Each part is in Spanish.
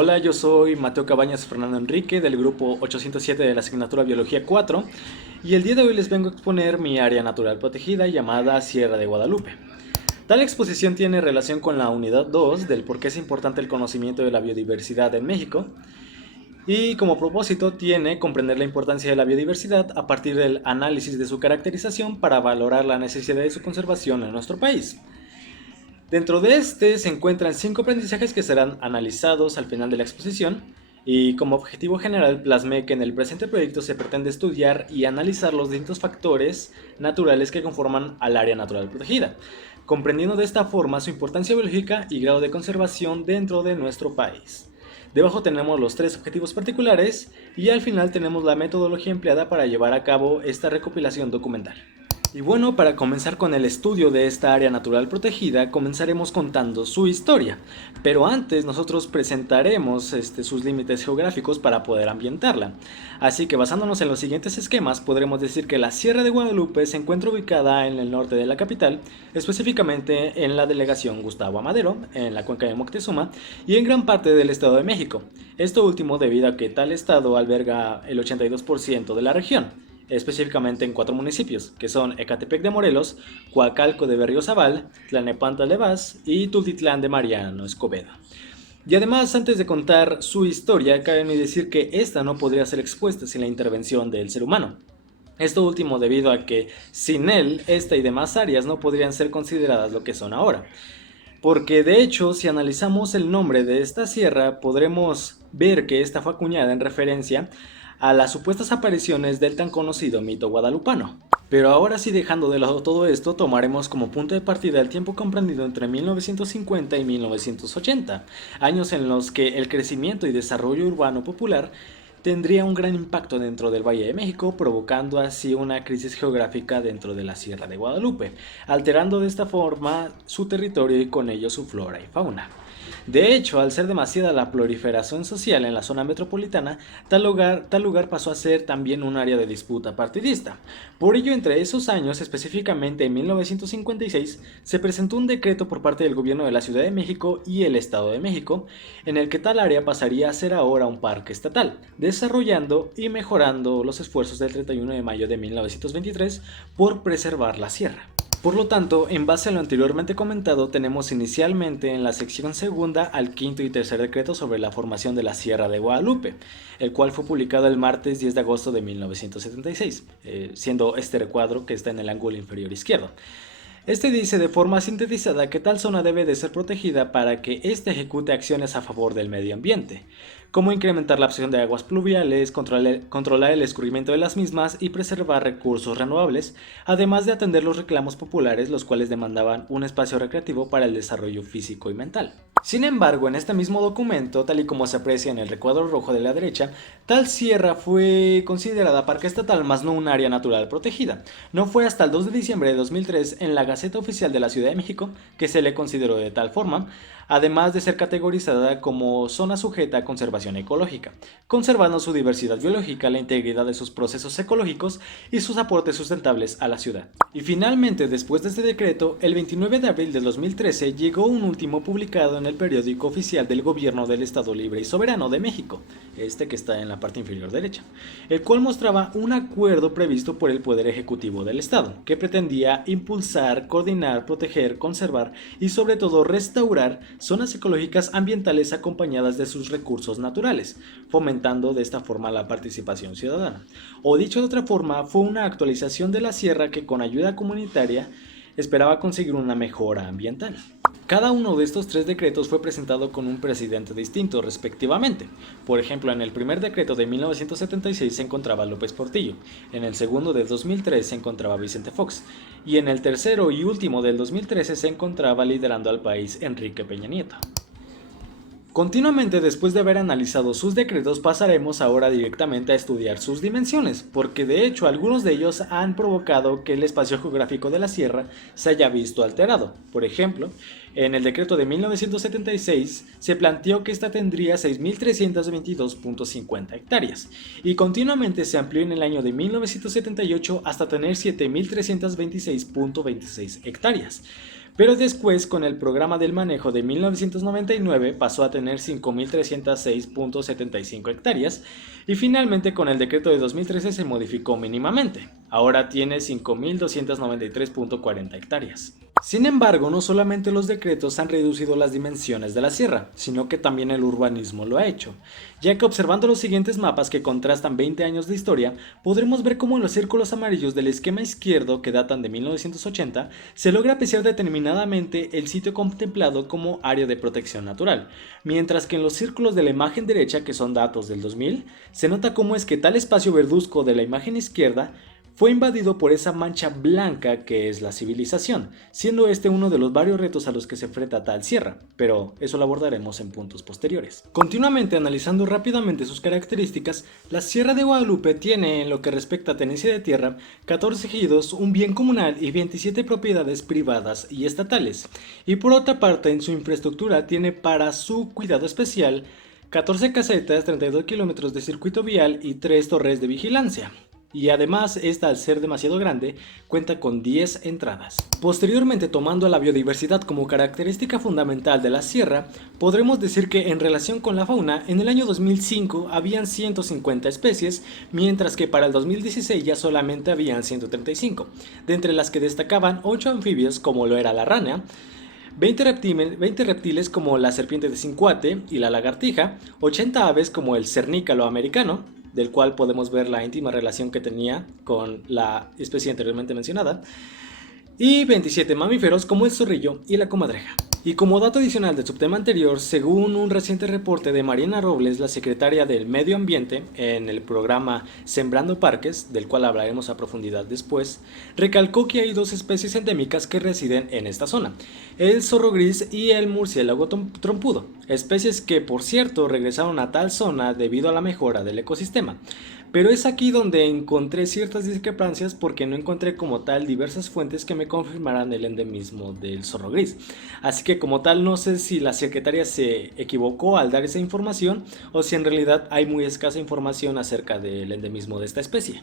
Hola, yo soy Mateo Cabañas Fernando Enrique del grupo 807 de la asignatura Biología 4 y el día de hoy les vengo a exponer mi área natural protegida llamada Sierra de Guadalupe. Tal exposición tiene relación con la unidad 2 del por qué es importante el conocimiento de la biodiversidad en México y como propósito tiene comprender la importancia de la biodiversidad a partir del análisis de su caracterización para valorar la necesidad de su conservación en nuestro país. Dentro de este se encuentran 5 aprendizajes que serán analizados al final de la exposición y como objetivo general plasmé que en el presente proyecto se pretende estudiar y analizar los distintos factores naturales que conforman al área natural protegida, comprendiendo de esta forma su importancia biológica y grado de conservación dentro de nuestro país. Debajo tenemos los 3 objetivos particulares y al final tenemos la metodología empleada para llevar a cabo esta recopilación documental. Y bueno, para comenzar con el estudio de esta área natural protegida, comenzaremos contando su historia, pero antes nosotros presentaremos sus límites geográficos para poder ambientarla. Así que basándonos en los siguientes esquemas, podremos decir que la Sierra de Guadalupe se encuentra ubicada en el norte de la capital, específicamente en la delegación Gustavo Amadero, en la cuenca de Moctezuma, y en gran parte del Estado de México. Esto último debido a que tal estado alberga el 82% de la región, específicamente en 4 municipios, que son Ecatepec de Morelos, Coacalco de Berriozábal, Tlalnepantla de Vaz y Tultitlán de Mariano Escobedo. Y además, antes de contar su historia, cabe decir que esta no podría ser expuesta sin la intervención del ser humano. Esto último debido a que sin él, esta y demás áreas no podrían ser consideradas lo que son ahora. Porque de hecho, si analizamos el nombre de esta sierra, podremos ver que esta fue acuñada en referencia a las supuestas apariciones del tan conocido mito guadalupano. Pero ahora sí, dejando de lado todo esto, tomaremos como punto de partida el tiempo comprendido entre 1950 y 1980, años en los que el crecimiento y desarrollo urbano popular tendría un gran impacto dentro del Valle de México, provocando así una crisis geográfica dentro de la Sierra de Guadalupe, alterando de esta forma su territorio y con ello su flora y fauna. De hecho, al ser demasiada la proliferación social en la zona metropolitana, tal lugar pasó a ser también un área de disputa partidista. Por ello, entre esos años, específicamente en 1956, se presentó un decreto por parte del gobierno de la Ciudad de México y el Estado de México, en el que tal área pasaría a ser ahora un parque estatal, desarrollando y mejorando los esfuerzos del 31 de mayo de 1923 por preservar la sierra. Por lo tanto, en base a lo anteriormente comentado, tenemos inicialmente en la sección segunda al quinto y tercer decreto sobre la formación de la Sierra de Guadalupe, el cual fue publicado el martes 10 de agosto de 1976, siendo este recuadro que está en el ángulo inferior izquierdo. Este dice de forma sintetizada que tal zona debe de ser protegida para que éste ejecute acciones a favor del medio ambiente, como incrementar la absorción de aguas pluviales, controlar el escurrimiento de las mismas y preservar recursos renovables, además de atender los reclamos populares, los cuales demandaban un espacio recreativo para el desarrollo físico y mental. Sin embargo, en este mismo documento, tal y como se aprecia en el recuadro rojo de la derecha, tal sierra fue considerada parque estatal más no un área natural protegida. No fue hasta el 2 de diciembre de 2003 en la Gaceta Oficial de la Ciudad de México que se le consideró de tal forma, además de ser categorizada como zona sujeta a conservación ecológica, conservando su diversidad biológica, la integridad de sus procesos ecológicos y sus aportes sustentables a la ciudad. Y finalmente, después de este decreto, el 29 de abril de 2013 llegó un último publicado en el periódico oficial del Gobierno del Estado Libre y Soberano de México, este que está en la parte inferior derecha, el cual mostraba un acuerdo previsto por el Poder Ejecutivo del Estado, que pretendía impulsar, coordinar, proteger, conservar y sobre todo restaurar zonas ecológicas ambientales acompañadas de sus recursos naturales, fomentando de esta forma la participación ciudadana. O dicho de otra forma, fue una actualización de la sierra que con ayuda comunitaria esperaba conseguir una mejora ambiental. Cada uno de estos 3 decretos fue presentado con un presidente distinto respectivamente. Por ejemplo, en el primer decreto de 1976 se encontraba López Portillo, en el segundo de 2003 se encontraba Vicente Fox, y en el tercero y último del 2013 se encontraba liderando al país Enrique Peña Nieto. Continuamente, después de haber analizado sus decretos, pasaremos ahora directamente a estudiar sus dimensiones, porque de hecho algunos de ellos han provocado que el espacio geográfico de la sierra se haya visto alterado. Por ejemplo, en el decreto de 1976 se planteó que esta tendría 6.322.50 hectáreas, y continuamente se amplió en el año de 1978 hasta tener 7.326.26 hectáreas. pero después con el programa del manejo de 1999 pasó a tener 5.306.75 hectáreas y finalmente con el decreto de 2013 se modificó mínimamente, ahora tiene 5.293.40 hectáreas. Sin embargo, no solamente los decretos han reducido las dimensiones de la sierra, sino que también el urbanismo lo ha hecho, ya que observando los siguientes mapas que contrastan 20 años de historia, podremos ver cómo en los círculos amarillos del esquema izquierdo, que datan de 1980, se logra apreciar determinadamente el sitio contemplado como área de protección natural, mientras que en los círculos de la imagen derecha, que son datos del 2000, se nota cómo es que tal espacio verduzco de la imagen izquierda fue invadido por esa mancha blanca que es la civilización, siendo este uno de los varios retos a los que se enfrenta tal sierra, pero eso lo abordaremos en puntos posteriores. Continuamente analizando rápidamente sus características, la Sierra de Guadalupe tiene, en lo que respecta a tenencia de tierra, 14 ejidos, un bien comunal y 27 propiedades privadas y estatales, y por otra parte en su infraestructura tiene para su cuidado especial 14 casetas, 32 kilómetros de circuito vial y 3 torres de vigilancia. Y además esta, al ser demasiado grande, cuenta con 10 entradas. Posteriormente, tomando a la biodiversidad como característica fundamental de la sierra, podremos decir que en relación con la fauna, en el año 2005 habían 150 especies, mientras que para el 2016 ya solamente habían 135, de entre las que destacaban 8 anfibios como lo era la rana, 20 reptiles como la serpiente de cincuate y la lagartija, 80 aves como el cernícalo americano, del cual podemos ver la íntima relación que tenía con la especie anteriormente mencionada, y 27 mamíferos como el zorrillo y la comadreja. Y como dato adicional del subtema anterior, según un reciente reporte de Marina Robles, la secretaria del Medio Ambiente, en el programa Sembrando Parques, del cual hablaremos a profundidad después, recalcó que hay 2 especies endémicas que residen en esta zona, el zorro gris y el murciélago trompudo, especies que por cierto regresaron a tal zona debido a la mejora del ecosistema. Pero es aquí donde encontré ciertas discrepancias porque no encontré como tal diversas fuentes que me confirmaran el endemismo del zorro gris. Así que como tal no sé si la secretaria se equivocó al dar esa información o si en realidad hay muy escasa información acerca del endemismo de esta especie.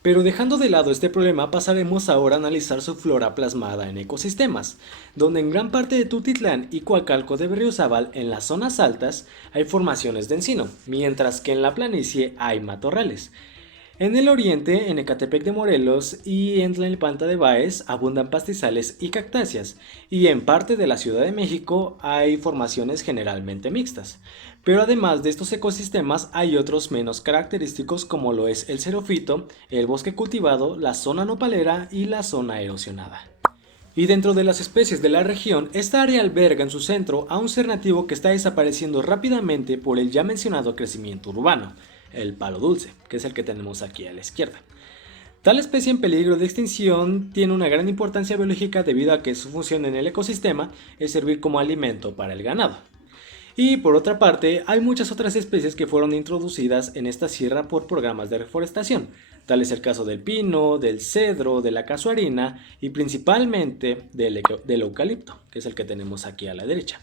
Pero dejando de lado este problema, pasaremos ahora a analizar su flora plasmada en ecosistemas, donde en gran parte de Tutitlán y Coacalco de Berriozábal, en las zonas altas, hay formaciones de encino, mientras que en la planicie hay matorrales. En el oriente, en Ecatepec de Morelos y en Tlalnepantla de Báez abundan pastizales y cactáceas, y en parte de la Ciudad de México hay formaciones generalmente mixtas. Pero además de estos ecosistemas hay otros menos característicos como lo es el xerofito, el bosque cultivado, la zona nopalera y la zona erosionada. Y dentro de las especies de la región, esta área alberga en su centro a un ser nativo que está desapareciendo rápidamente por el ya mencionado crecimiento urbano, el palo dulce, que es el que tenemos aquí a la izquierda. Tal especie en peligro de extinción tiene una gran importancia biológica debido a que su función en el ecosistema es servir como alimento para el ganado. Y por otra parte, hay muchas otras especies que fueron introducidas en esta sierra por programas de reforestación. Tal es el caso del pino, del cedro, de la casuarina y principalmente del eucalipto, que es el que tenemos aquí a la derecha.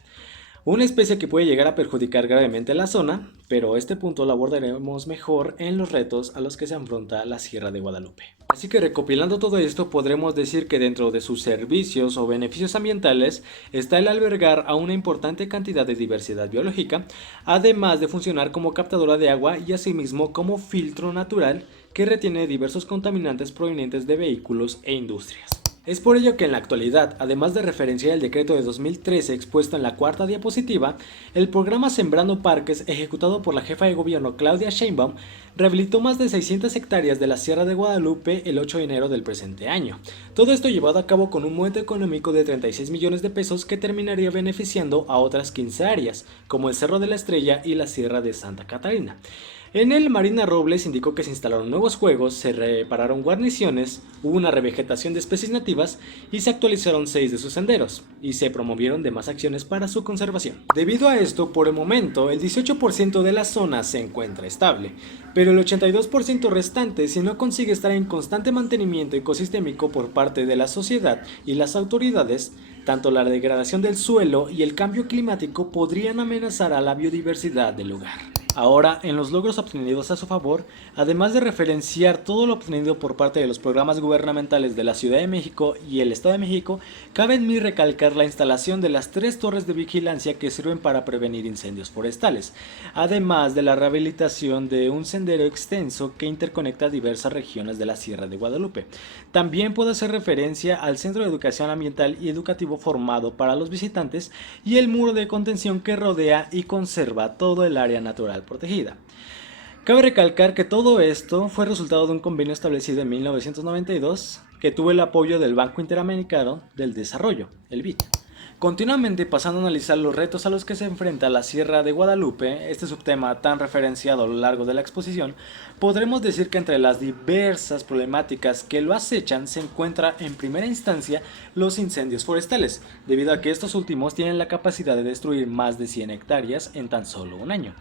Una especie que puede llegar a perjudicar gravemente la zona, pero este punto lo abordaremos mejor en los retos a los que se afronta la Sierra de Guadalupe. Así que recopilando todo esto, podremos decir que dentro de sus servicios o beneficios ambientales está el albergar a una importante cantidad de diversidad biológica, además de funcionar como captadora de agua y asimismo como filtro natural que retiene diversos contaminantes provenientes de vehículos e industrias. Es por ello que en la actualidad, además de referenciar el decreto de 2013 expuesto en la cuarta diapositiva, el programa Sembrando Parques, ejecutado por la jefa de gobierno Claudia Sheinbaum, rehabilitó más de 600 hectáreas de la Sierra de Guadalupe el 8 de enero del presente año. Todo esto llevado a cabo con un monto económico de 36 millones de pesos que terminaría beneficiando a otras 15 áreas, como el Cerro de la Estrella y la Sierra de Santa Catarina. En el Marina Robles indicó que se instalaron nuevos juegos, se repararon guarniciones, hubo una revegetación de especies nativas y se actualizaron 6 de sus senderos, y se promovieron demás acciones para su conservación. Debido a esto, por el momento, el 18% de la zona se encuentra estable, pero el 82% restante, si no consigue estar en constante mantenimiento ecosistémico por parte de la sociedad y las autoridades, tanto la degradación del suelo y el cambio climático podrían amenazar a la biodiversidad del lugar. Ahora, en los logros obtenidos a su favor, además de referenciar todo lo obtenido por parte de los programas gubernamentales de la Ciudad de México y el Estado de México, cabe en mí recalcar la instalación de las 3 torres de vigilancia que sirven para prevenir incendios forestales, además de la rehabilitación de un sendero extenso que interconecta diversas regiones de la Sierra de Guadalupe. También puedo hacer referencia al Centro de Educación Ambiental y Educativo formado para los visitantes y el muro de contención que rodea y conserva todo el área natural protegida. Cabe recalcar que todo esto fue resultado de un convenio establecido en 1992 que tuvo el apoyo del Banco Interamericano del Desarrollo, el BID. Continuamente pasando a analizar los retos a los que se enfrenta la Sierra de Guadalupe, este subtema tan referenciado a lo largo de la exposición, podremos decir que entre las diversas problemáticas que lo acechan se encuentra en primera instancia los incendios forestales, debido a que estos últimos tienen la capacidad de destruir más de 100 hectáreas en tan solo un año.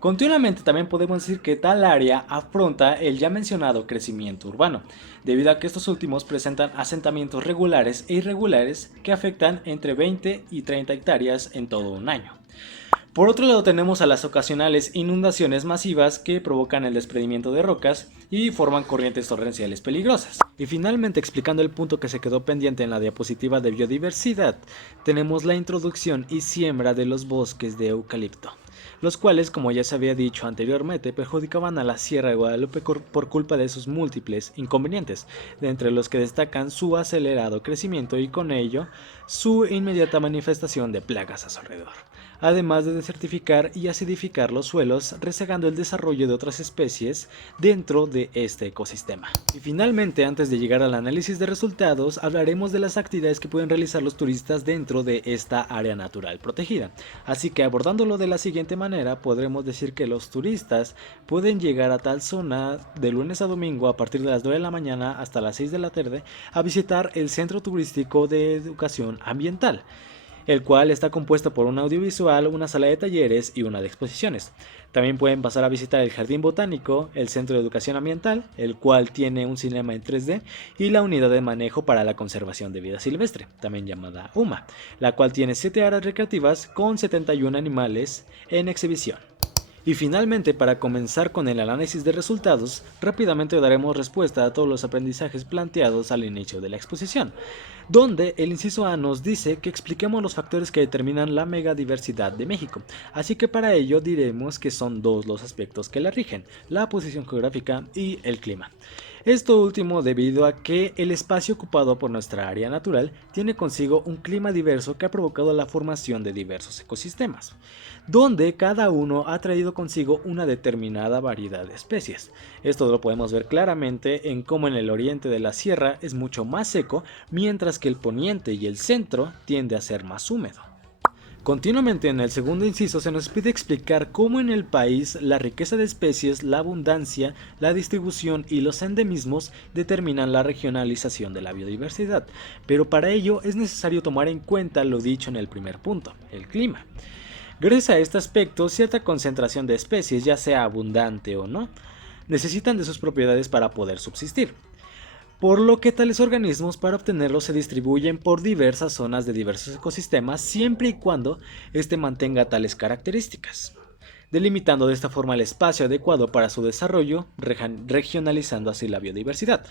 Continuamente también podemos decir que tal área afronta el ya mencionado crecimiento urbano, debido a que estos últimos presentan asentamientos regulares e irregulares que afectan entre 20 y 30 hectáreas en todo un año. Por otro lado tenemos a las ocasionales inundaciones masivas que provocan el desprendimiento de rocas y forman corrientes torrenciales peligrosas. Y finalmente, explicando el punto que se quedó pendiente en la diapositiva de biodiversidad, tenemos la introducción y siembra de los bosques de eucalipto, los cuales, como ya se había dicho anteriormente, perjudicaban a la Sierra de Guadalupe por culpa de sus múltiples inconvenientes, de entre los que destacan su acelerado crecimiento y con ello su inmediata manifestación de plagas a su alrededor, además de desertificar y acidificar los suelos, rezagando el desarrollo de otras especies dentro de este ecosistema. Y finalmente, antes de llegar al análisis de resultados, hablaremos de las actividades que pueden realizar los turistas dentro de esta área natural protegida. Así que abordándolo de la siguiente manera, podremos decir que los turistas pueden llegar a tal zona de lunes a domingo a partir de las 9 de la mañana hasta las 6 de la tarde a visitar el Centro Turístico de Educación Ambiental, el cual está compuesto por un audiovisual, una sala de talleres y una de exposiciones. También pueden pasar a visitar el Jardín Botánico, el Centro de Educación Ambiental, el cual tiene un cinema en 3D, y la Unidad de Manejo para la Conservación de Vida Silvestre, también llamada UMA, la cual tiene 7 áreas recreativas con 71 animales en exhibición. Y finalmente, para comenzar con el análisis de resultados, rápidamente daremos respuesta a todos los aprendizajes planteados al inicio de la exposición, donde el inciso A nos dice que expliquemos los factores que determinan la megadiversidad de México, así que para ello diremos que son dos los aspectos que la rigen, la posición geográfica y el clima. Esto último debido a que el espacio ocupado por nuestra área natural tiene consigo un clima diverso que ha provocado la formación de diversos ecosistemas, donde cada uno ha traído consigo una determinada variedad de especies. Esto lo podemos ver claramente en cómo en el oriente de la sierra es mucho más seco, mientras que el poniente y el centro tiende a ser más húmedo. Continuamente en el segundo inciso se nos pide explicar cómo en el país la riqueza de especies, la abundancia, la distribución y los endemismos determinan la regionalización de la biodiversidad, pero para ello es necesario tomar en cuenta lo dicho en el primer punto, el clima. Gracias a este aspecto, cierta concentración de especies, ya sea abundante o no, necesitan de sus propiedades para poder subsistir, por lo que tales organismos para obtenerlos se distribuyen por diversas zonas de diversos ecosistemas siempre y cuando éste mantenga tales características, delimitando de esta forma el espacio adecuado para su desarrollo, regionalizando así la biodiversidad.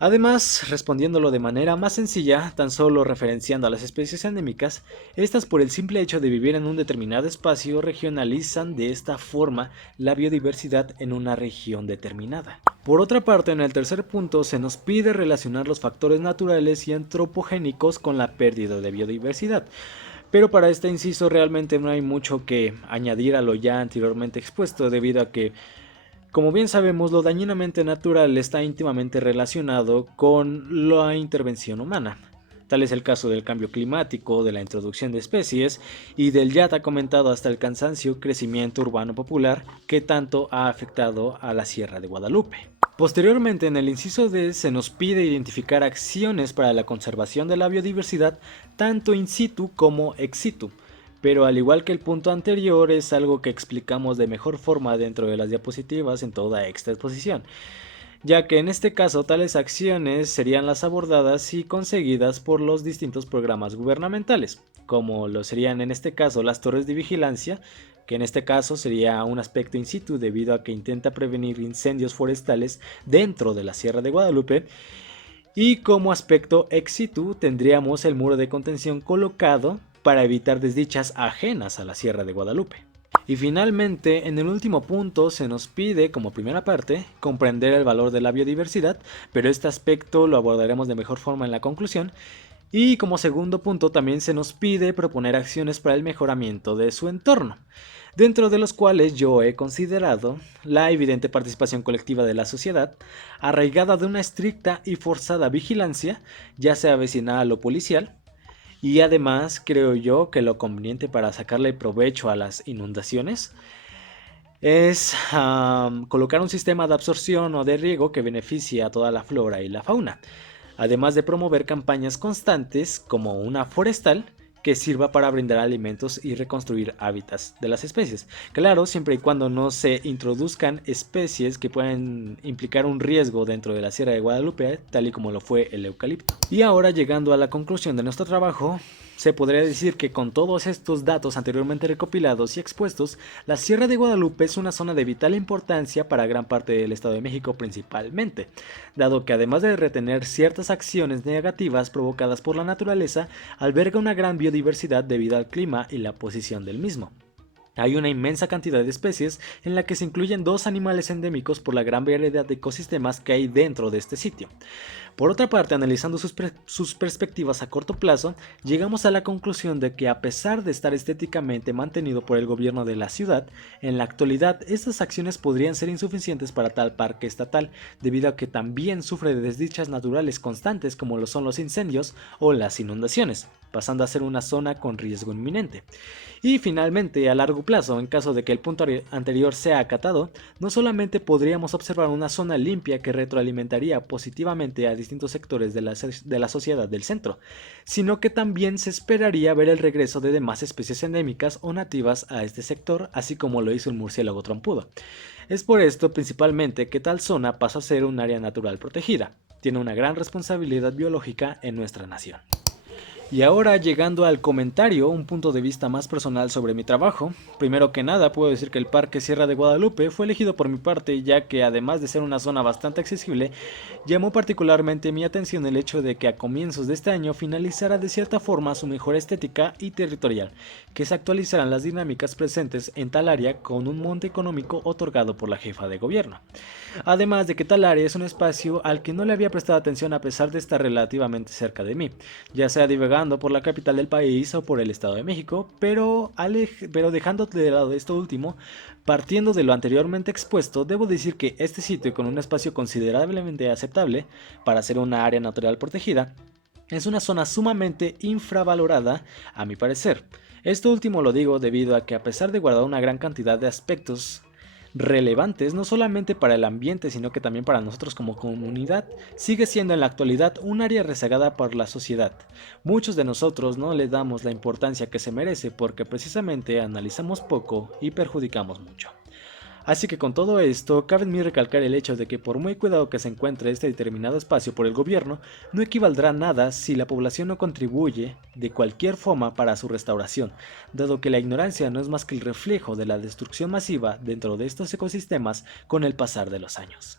Además, respondiéndolo de manera más sencilla, tan solo referenciando a las especies endémicas, estas por el simple hecho de vivir en un determinado espacio regionalizan de esta forma la biodiversidad en una región determinada. Por otra parte, en el tercer punto se nos pide relacionar los factores naturales y antropogénicos con la pérdida de biodiversidad. Pero para este inciso realmente no hay mucho que añadir a lo ya anteriormente expuesto, debido a que, como bien sabemos, lo dañinamente natural está íntimamente relacionado con la intervención humana. Tal es el caso del cambio climático, de la introducción de especies y del ya comentado hasta el cansancio crecimiento urbano popular que tanto ha afectado a la Sierra de Guadalupe. Posteriormente, en el inciso D se nos pide identificar acciones para la conservación de la biodiversidad tanto in situ como ex situ, pero al igual que el punto anterior es algo que explicamos de mejor forma dentro de las diapositivas en toda esta exposición. ya que en este caso tales acciones serían las abordadas y conseguidas por los distintos programas gubernamentales, como lo serían en este caso las torres de vigilancia, que en este caso sería un aspecto in situ debido a que intenta prevenir incendios forestales dentro de la Sierra de Guadalupe, y como aspecto ex situ tendríamos el muro de contención colocado para evitar desdichas ajenas a la Sierra de Guadalupe. Y finalmente, en el último punto se nos pide, como primera parte, comprender el valor de la biodiversidad, pero este aspecto lo abordaremos de mejor forma en la conclusión. Y como segundo punto también se nos pide proponer acciones para el mejoramiento de su entorno, dentro de los cuales yo he considerado la evidente participación colectiva de la sociedad, arraigada de una estricta y forzada vigilancia, ya sea vecinal o policial, y además creo yo que lo conveniente para sacarle provecho a las inundaciones es colocar un sistema de absorción o de riego que beneficie a toda la flora y la fauna, además de promover campañas constantes como una forestal que sirva para brindar alimentos y reconstruir hábitats de las especies. Claro, siempre y cuando no se introduzcan especies que puedan implicar un riesgo dentro de la Sierra de Guadalupe, tal y como lo fue el eucalipto. Y ahora, llegando a la conclusión de nuestro trabajo, se podría decir que con todos estos datos anteriormente recopilados y expuestos, la Sierra de Guadalupe es una zona de vital importancia para gran parte del Estado de México principalmente, dado que además de retener ciertas acciones negativas provocadas por la naturaleza, alberga una gran biodiversidad debido al clima y la posición del mismo. Hay una inmensa cantidad de especies en la que se incluyen dos animales endémicos por la gran variedad de ecosistemas que hay dentro de este sitio. Por otra parte, analizando sus perspectivas a corto plazo, llegamos a la conclusión de que a pesar de estar estéticamente mantenido por el gobierno de la ciudad, en la actualidad estas acciones podrían ser insuficientes para tal parque estatal, debido a que también sufre de desdichas naturales constantes como lo son los incendios o las inundaciones, pasando a ser una zona con riesgo inminente. Y finalmente, a largo plazo, en caso de que el punto anterior sea acatado, no solamente podríamos observar una zona limpia que retroalimentaría positivamente a distintos sectores de la sociedad del centro, sino que también se esperaría ver el regreso de demás especies endémicas o nativas a este sector, así como lo hizo el murciélago trompudo. Es por esto principalmente que tal zona pasa a ser un área natural protegida. Tiene una gran responsabilidad biológica en nuestra nación. Y ahora, llegando al comentario, un punto de vista más personal sobre mi trabajo. Primero que nada, puedo decir que el Parque Sierra de Guadalupe fue elegido por mi parte, ya que además de ser una zona bastante accesible, llamó particularmente mi atención el hecho de que a comienzos de este año finalizara de cierta forma su mejora estética y territorial, que se actualizaran las dinámicas presentes en tal área con un monte económico otorgado por la jefa de gobierno. Además de que tal área es un espacio al que no le había prestado atención a pesar de estar relativamente cerca de mí, ya sea divagando por la capital del país o por el Estado de México, pero dejando de lado esto último, partiendo de lo anteriormente expuesto, debo decir que este sitio, con un espacio considerablemente aceptable para ser una área natural protegida, es una zona sumamente infravalorada a mi parecer. Esto último lo digo debido a que, a pesar de guardar una gran cantidad de aspectos relevantes no solamente para el ambiente sino que también para nosotros como comunidad, sigue siendo en la actualidad un área rezagada por la sociedad. Muchos de nosotros no le damos la importancia que se merece porque precisamente analizamos poco y perjudicamos mucho. Así que con todo esto, cabe en mí recalcar el hecho de que por muy cuidado que se encuentre este determinado espacio por el gobierno, no equivaldrá nada si la población no contribuye de cualquier forma para su restauración, dado que la ignorancia no es más que el reflejo de la destrucción masiva dentro de estos ecosistemas con el pasar de los años.